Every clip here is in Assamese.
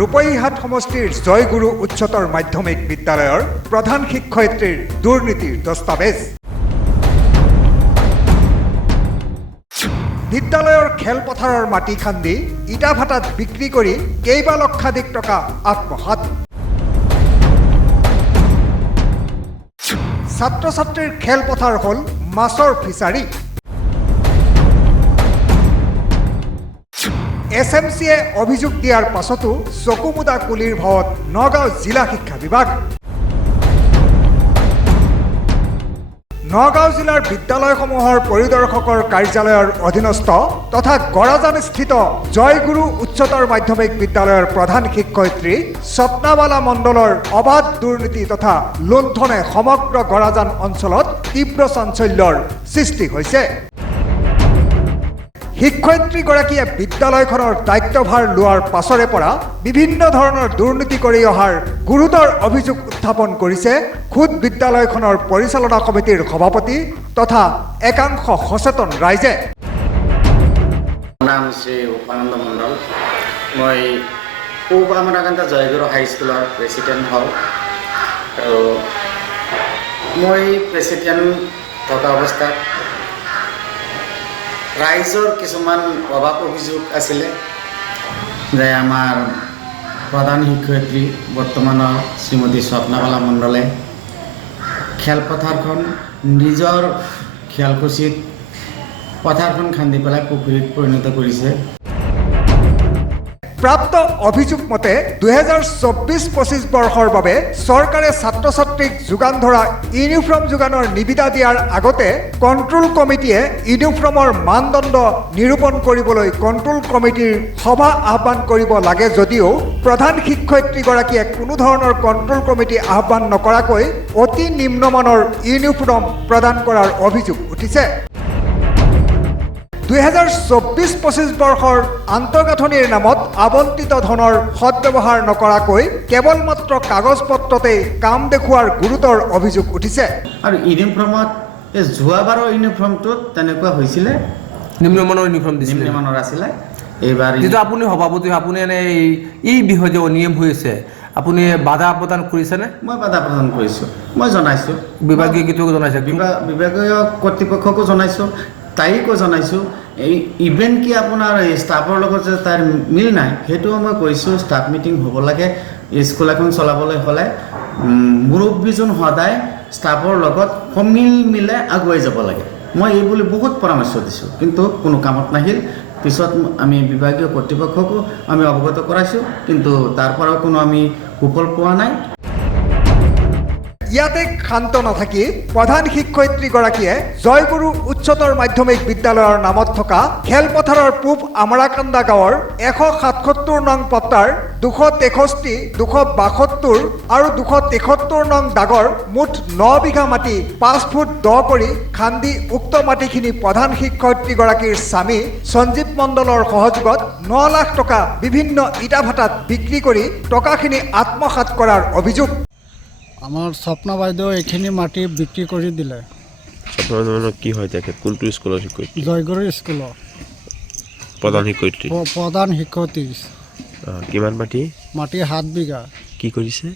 ৰূপহীহাট সমষ্টিৰ জয়গুৰু উচ্চতৰ মাধ্যমিক বিদ্যালয়ৰ প্ৰধান শিক্ষয়িত্ৰীৰ দুৰ্নীতিৰ দস্তাবেজ। বিদ্যালয়ৰ খেলপথাৰৰ মাটি খান্দি ইটা ভাটাত বিক্ৰী কৰি কেইবা লক্ষাধিক টকা আত্মসাৎ। ছাত্ৰ ছাত্ৰীৰ খেলপথাৰ হ'ল মাছৰ ফিচাৰী। SMCয়ে অভিযোগ দিয়াৰ পাছতো চকুমুদা কুলিৰ ভাৱত নগাঁও জিলা শিক্ষা বিভাগ। নগাঁও জিলাৰ বিদ্যালয়সমূহৰ পৰিদৰ্শকৰ কাৰ্যালয়ৰ অধীনস্থ তথা গৰাজানস্থিত জয়গুৰু উচ্চতৰ মাধ্যমিক বিদ্যালয়ৰ প্ৰধান শিক্ষয়িত্ৰী স্বপ্নাবালা মণ্ডলৰ অবাধ দুৰ্নীতি তথা লুণ্ঠনে সমগ্ৰ গৰাজান অঞ্চলত তীব্ৰ চাঞ্চল্যৰ সৃষ্টি হৈছে। শিক্ষয়িত্ৰীগৰাকীয়ে বিদ্যালয়খনৰ দায়িত্বভাৰ লোৱাৰ পাছৰে পৰা বিভিন্ন ধৰণৰ দুৰ্নীতি কৰি অহাৰ গুৰুতৰ অভিযোগ উত্থাপন কৰিছে খুদ বিদ্যালয়খনৰ পৰিচালনা সমিতিৰ সভাপতি তথা একাংশ সচেতন ৰাইজে। নাম শ্ৰী উপানন্দ মণ্ডল। মই পূব আমৰাকান্তা জয়গুৰু হাইস্কুলৰ প্ৰেচিডেণ্ট হওঁ আৰু মই প্ৰেচিডেণ্ট থকা অৱস্থাত ৰাইজৰ কিছুমান অভাৱ অভিযোগ আছিলে যে আমাৰ প্ৰধান শিক্ষয়িত্ৰী বৰ্তমানৰ শ্ৰীমতী স্বপ্নাবালা মণ্ডলে খেলপথাৰখন নিজৰ খেলকুচিত পথাৰখন খান্দি পেলাই পুখুৰীত পৰিণত কৰিছে। প্ৰাপ্ত অভিযোগ মতে 2024-25 বৰ্ষৰ বাবে চৰকাৰে ছাত্ৰ ছাত্ৰীক যোগান ধৰা ইউনিফৰ্ম যোগানৰ নিবিদা দিয়াৰ আগতে কণ্ট্ৰোল কমিটিয়ে ইউনিফৰ্মৰ মানদণ্ড নিৰূপণ কৰিবলৈ কণ্ট্ৰোল কমিটিৰ সভা আহ্বান কৰিব লাগে যদিও প্ৰধান শিক্ষয়িত্ৰীগৰাকীয়ে কোনো ধৰণৰ কণ্ট্ৰোল কমিটি আহ্বান নকৰাকৈ অতি নিম্নমানৰ ইউনিফৰ্ম প্ৰদান কৰাৰ অভিযোগ উঠিছে। 2024-25 বৰ্ষৰ আন্তঃগাঁথনিৰ নামত আবণ্টিত ধনৰ সদ্ব্যৱহাৰ নকৰাকৈ কেৱল মাত্ৰ কাগজ পত্ৰতে কাম দেখুওৱাৰ গুৰুতৰ অভিযোগ উঠিছে। আৰু ইউনিফৰ্মত এই যোৱাবাৰৰ ইউনিফৰ্মটোত তেনেকুৱা হৈছিলে, নিম্নমানৰ ইউনিফৰ্ম দিছিলে, নিম্নমানৰ আছিলে। এইবাৰ যিটো আপুনি সভাপতি, আপুনি এনে এই বিষয়ে যে অনিয়ম হৈ আছে আপুনি বাধা প্ৰদান কৰিছেনে? মই বাধা প্ৰদান কৰিছোঁ, মই জনাইছোঁ। বিভাগীয় কৰ্তৃপক্ষক জনাইছে? বিভাগীয় কৰ্তৃপক্ষকো জনাইছোঁ, তাইকো জনাইছোঁ। এই ইভেন কি আপোনাৰ ষ্টাফৰ লগত যে তাৰ মিল নাই সেইটোও মই কৈছোঁ। ষ্টাফ মিটিং হ'ব লাগে স্কুল এখন চলাবলৈ হ'লে। মুৰব্বীজন সদায় ষ্টাফৰ লগত সমিল মিলে আগুৱাই যাব লাগে। মই এই বুলি বহুত পৰামৰ্শ দিছোঁ, কিন্তু কোনো কামত নাহিল। পিছত আমি বিভাগীয় কৰ্তৃপক্ষকো আমি অৱগত কৰাইছোঁ, কিন্তু তাৰ পৰাও কোনো আমি সুফল পোৱা নাই। ইয়াতে ক্ষান্ত নাথাকি প্ৰধান শিক্ষয়িত্ৰীগৰাকীয়ে জয়গুৰু উচ্চতৰ মাধ্যমিক বিদ্যালয়ৰ নামত থকা খেলপথাৰৰ পূব আমৰাকান্দা গাঁৱৰ 177 নং পট্টাৰ 263, 272 আৰু 273 নং দাগৰ মুঠ 9 বিঘা মাটি 5 ফুট দ কৰি খান্দি উক্ত মাটিখিনি প্ৰধান শিক্ষয়িত্ৰীগৰাকীৰ স্বামী সঞ্জীৱ মণ্ডলৰ সহযোগত 9 লাখ টকা বিভিন্ন ইটা ভাটাত বিক্ৰী কৰি টকাখিনি আত্মসাৎ কৰাৰ অভিযোগ। আমাৰ স্বপ্না বাইদেউ এইখিনি মাটি বিক্ৰী কৰি দিলে। কি হয় তেখেত কোনটো স্কুলৰ শিক্ষয়িত্ৰী? জয়গুৰু স্কুলৰ প্ৰধান শিক্ষয়িত্ৰী। প্ৰধান শিক্ষয়িত্ৰী। কিমান মাটি? মাটি 7 বিঘা। কি কৰিছে?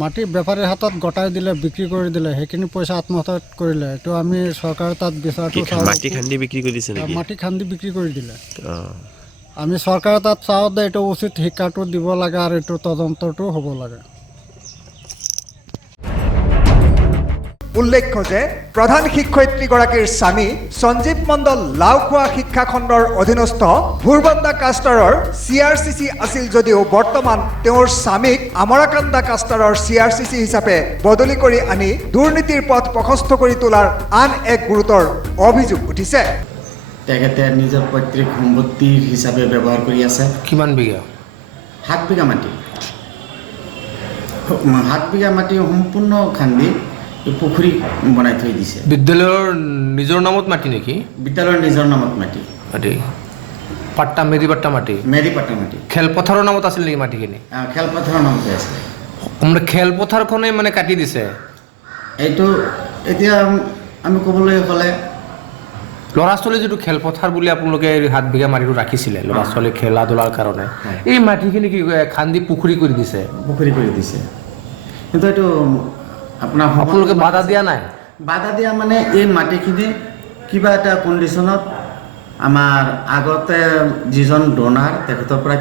মাটি বেপাৰীৰ হাতত গতাই দিলে, বিক্ৰী কৰি দিলে। সেইখিনি পইচা আত্মসাৎ কৰিলে। এইটো আমি চৰকাৰৰ তাত বিচাৰটো চাওঁ। মাটি খান্দি বিক্ৰী কৰি দিছে নেকি? মাটি খান্দি বিক্ৰী কৰি দিলে। আমি চৰকাৰৰ তাত চাওঁ যে এইটো উচিত শিক্ষাটো দিব লাগে আৰু এইটো তদন্তটো হ'ব লাগে। উল্লেখ্য যে প্ৰধান শিক্ষয়িত্ৰীগৰাকীৰ স্বামী সঞ্জীৱ মণ্ডল লাওখোৱা শিক্ষাখণ্ডৰ অধীনস্থ ভুৰবন্দা কাষ্টাৰৰ CRCC আছিল যদিও বৰ্তমান তেওঁৰ স্বামীক আমৰাকান্দা কাষ্টাৰৰ CRCC হিচাপে বদলি কৰি আনি দুৰ্নীতিৰ পথ প্ৰশস্ত কৰি তোলাৰ আন এক গুৰুতৰ অভিযোগ উঠিছে। তেখেতে নিজৰ পৈতৃক সম্পত্তি হিচাপে ব্যৱহাৰ কৰি আছে। কিমান বিঘা? 7 বিঘা মাটি। 7 বিঘা মাটি সম্পূৰ্ণ খান্দি পুখুৰী বনাই থৈ দিছে। বিদ্যালয়ৰ নিজৰ নামত মাটি নেকি? বিদ্যালয়ৰ নিজৰ নামত মাটি। পাট্টা মেৰি পাট্টা মাটি? মেৰি পাট্টা মাটি। খেলপথাৰৰ নামত আছিল নেকি মাটিখিনি? খেলপথাৰৰ নামতে আছে। খেলপথাৰখনেই মানে কাটি দিছে? এইটো এতিয়া আমি ক'বলৈ হ'লে ল'ৰা ছোৱালী যিটো খেলপথাৰ বুলি আপোনালোকে 7 বিঘা মাটিটো ৰাখিছিলে ল'ৰা ছোৱালী খেলা ধূলাৰ কাৰণে, এই মাটিখিনি কি খান্দি পুখুৰী কৰি দিছে, পুখুৰী কৰি দিছে। কিন্তু এইটো আপোনাৰ আপোনালোকে বাধা দিয়া নাই? বাধা দিয়া মানে এই মাটিখিনি কিবা এটা কণ্ডিশ্যনত আমাৰ আগতে যিজন ডোনাৰ তেখেতৰ পৰা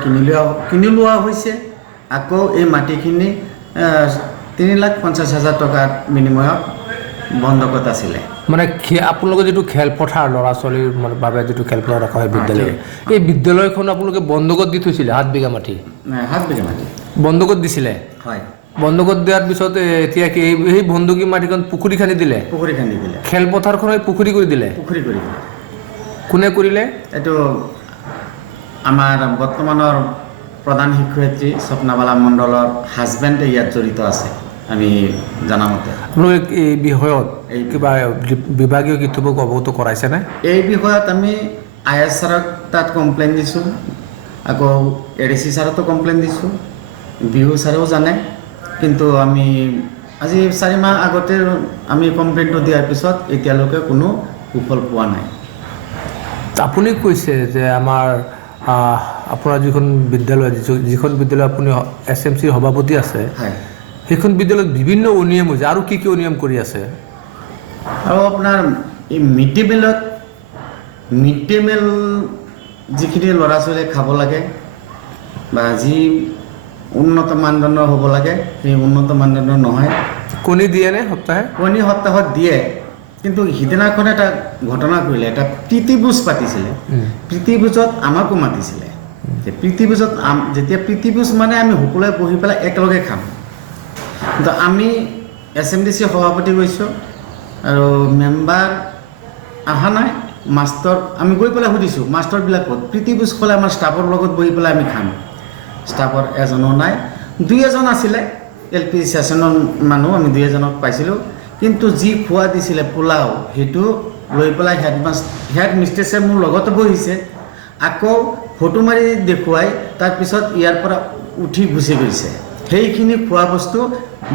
কিনি লোৱা হৈছে। আকৌ এই মাটিখিনি 3,50,000 টকাৰ বিনিময়ত বন্ধকত আছিলে। মানে আপোনালোকে যিটো খেলপথাৰ ল'ৰা ছোৱালীৰ বাবে যিটো খেলপথাৰ ৰখা হয় বিদ্যালয়, এই বিদ্যালয়খন আপোনালোকে বন্ধকত দি থৈছিলে 7 বিঘা মাটি? 7 বিঘা মাটি বন্ধকত দিছিলে। হয়। বন্ধকত দিয়াৰ পিছত এতিয়া কি সেই বন্ধকী মাটিখন পুখুৰী খান্দি দিলে? পুখুৰী খান্দি দিলে। খেলপথাৰখন পুখুৰী কৰি দিলে? পুখুৰী কৰি দিলে। কোনে কৰিলে? এইটো আমাৰ বৰ্তমানৰ প্ৰধান শিক্ষয়িত্ৰী স্বপ্নাবালা মণ্ডলৰ হাজবেণ্ডে ইয়াত জড়িত আছে আমি জনামতে। আপোনালোকে এই বিষয়ত কিবা বিভাগীয় কৰ্তৃপক্ষক অৱগত কৰাইছেনে? এই বিষয়ত আমি IS ছাৰক তাত কমপ্লেইন দিছোঁ, আকৌ ADC ছাৰতো কমপ্লেইন দিছোঁ, বিহু ছাৰেও জানে। কিন্তু আমি আজি 4 মাহ আগতে আমি কমপ্লেইনটো দিয়াৰ পিছত এতিয়ালৈকে কোনো সুফল পোৱা নাই। আপুনি কৈছে যে আমাৰ আপোনাৰ যিখন বিদ্যালয় আপুনি SMCৰ সভাপতি আছে, হয়, সেইখন বিদ্যালয়ত বিভিন্ন অনিয়ম হৈছে, আৰু কি অনিয়ম কৰি আছে? আৰু আপোনাৰ এই মিড ডে মিল যিখিনি ল'ৰা ছোৱালীয়ে খাব লাগে বা যি উন্নত মানদণ্ডৰ হ'ব লাগে সেই উন্নত মানদণ্ডৰ নহয়। কণী দিয়ে নে সপ্তাহে? কণী সপ্তাহত দিয়ে, কিন্তু সিদিনাখন এটা ঘটনা কৰিলে, এটা প্ৰীতিভোজ পাতিছিলে। প্ৰীতিভোজত আমাকো মাতিছিলে। প্ৰীতিভোজত যেতিয়া প্ৰীতিভোজ মানে আমি সকলোৱে বহি পেলাই একেলগে খাম। কিন্তু আমি SMDC সভাপতি গৈছোঁ আৰু মেম্বাৰ অহা নাই। মাষ্টৰ আমি গৈ পেলাই সুধিছোঁ মাষ্টৰবিলাক ক'ত? প্ৰীতিভোজ ক'লে আমাৰ ষ্টাফৰ লগত বহি পেলাই আমি খাম। ষ্টাফৰ এজনো নাই, 2-এজন আছিলে LP ছেশ্যনৰ মানুহ, আমি 2-এজনক পাইছিলোঁ। কিন্তু যি খোৱা দিছিলে পোলাও, সেইটো লৈ পেলাই হেড মিষ্ট্ৰেছে মোৰ লগতে বহিছে, আকৌ ফটো মাৰি দেখুৱাই তাৰপিছত ইয়াৰ পৰা উঠি গুচি গৈছে। সেইখিনি খোৱা বস্তু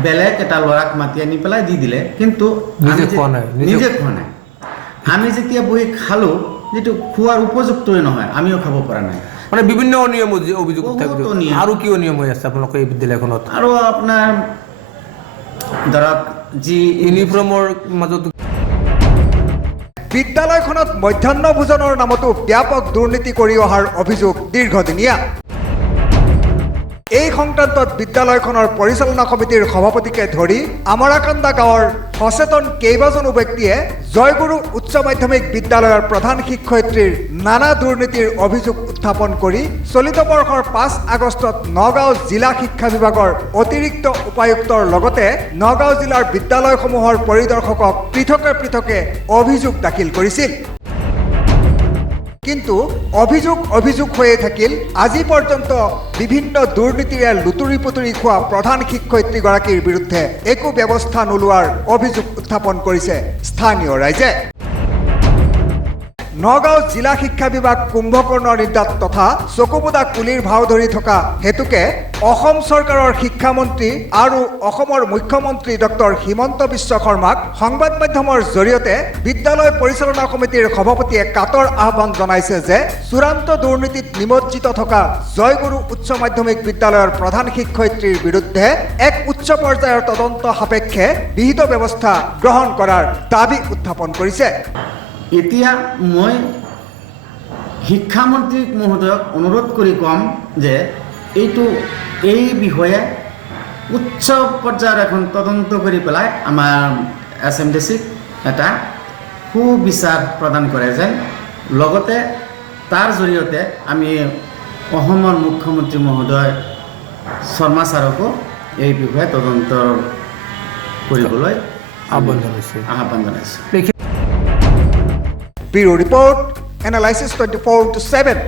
বেলেগ এটা ল'ৰাক মাতি আনি পেলাই দি দিলে, কিন্তু নিজে খোৱা নাই। আমি যেতিয়া বহি খালোঁ, যিটো খোৱাৰ উপযুক্তই নহয়, আমিও খাব পৰা নাই। মানে বিভিন্ন অনিয়ম অভিযোগ। আৰু কি অনিয়ম হৈ আছে আপোনালোকৰ এই বিদ্যালয়খনত? আৰু আপোনাৰ ধৰক যি ইউনিফৰ্মৰ মাজত বিদ্যালয়খনত মধ্যাহ্ন ভোজনৰ নামতো ব্যাপক দুৰ্নীতি কৰি অহাৰ অভিযোগ দীৰ্ঘদিনীয়া। এই সংক্ৰান্তত বিদ্যালয়খনৰ পৰিচালনা সমিতিৰ সভাপতিকে ধৰি আমাৰাকান্দা গাঁৱৰ সচেতন কেইবাজনো ব্যক্তিয়ে জয়গুৰু উচ্চ মাধ্যমিক বিদ্যালয়ৰ প্ৰধান শিক্ষয়িত্ৰীৰ নানা দুৰ্নীতিৰ অভিযোগ উত্থাপন কৰি চলিত বৰ্ষৰ 5 আগষ্টত নগাঁও জিলা শিক্ষা বিভাগৰ অতিৰিক্ত উপায়ুক্তৰ লগতে নগাঁও জিলাৰ বিদ্যালয়সমূহৰ পৰিদৰ্শকক পৃথকে অভিযোগ দাখিল কৰিছিল। কিন্তু অভিযোগ হৈয়ে থাকিল। আজি পৰ্যন্ত বিভিন্ন দুৰ্নীতিৰে লুতুৰি পুতুৰি খোৱা প্ৰধান শিক্ষয়িত্ৰীগৰাকীৰ বিৰুদ্ধে একো ব্যৱস্থা নোলোৱাৰ অভিযোগ উত্থাপন কৰিছে স্থানীয় ৰাইজে। নগাঁও জিলা শিক্ষা বিভাগ কুম্ভকৰ্ণ নিৰ্যাত তথা চকুমুদা কুলিৰ ভাও ধৰি থকা হেতুকে অসম চৰকাৰৰ শিক্ষামন্ত্ৰী আৰু অসমৰ মুখ্যমন্ত্ৰী ডক্টৰ হিমন্ত বিশ্ব শৰ্মাক সংবাদ মাধ্যমৰ জৰিয়তে বিদ্যালয় পৰিচালনা সমিতিৰ সভাপতিয়ে কাতৰ আহ্বান জনাইছে যে চূড়ান্ত দুৰ্নীতিত নিমজ্জিত থকা জয়গুৰু উচ্চ মাধ্যমিক বিদ্যালয়ৰ প্ৰধান শিক্ষয়িত্ৰীৰ বিৰুদ্ধে এক উচ্চ পৰ্যায়ৰ তদন্ত সাপেক্ষে বিহিত ব্যৱস্থা গ্ৰহণ কৰাৰ দাবী উত্থাপন কৰিছে। এতিয়া মই শিক্ষামন্ত্ৰী মহোদয়ক অনুৰোধ কৰি ক'ম যে এই বিষয়ে উচ্চ পৰ্যায়ৰ এখন তদন্ত কৰি পেলাই আমাৰ SMDCক এটা সুবিচাৰ প্ৰদান কৰে যেন, লগতে তাৰ জৰিয়তে আমি অসমৰ মুখ্যমন্ত্ৰী মহোদয় শৰ্মা ছাৰকো এই বিষয়ে তদন্ত কৰিবলৈ আহ্বান জনাইছোঁ। Bureau Report, Analysis 24/7.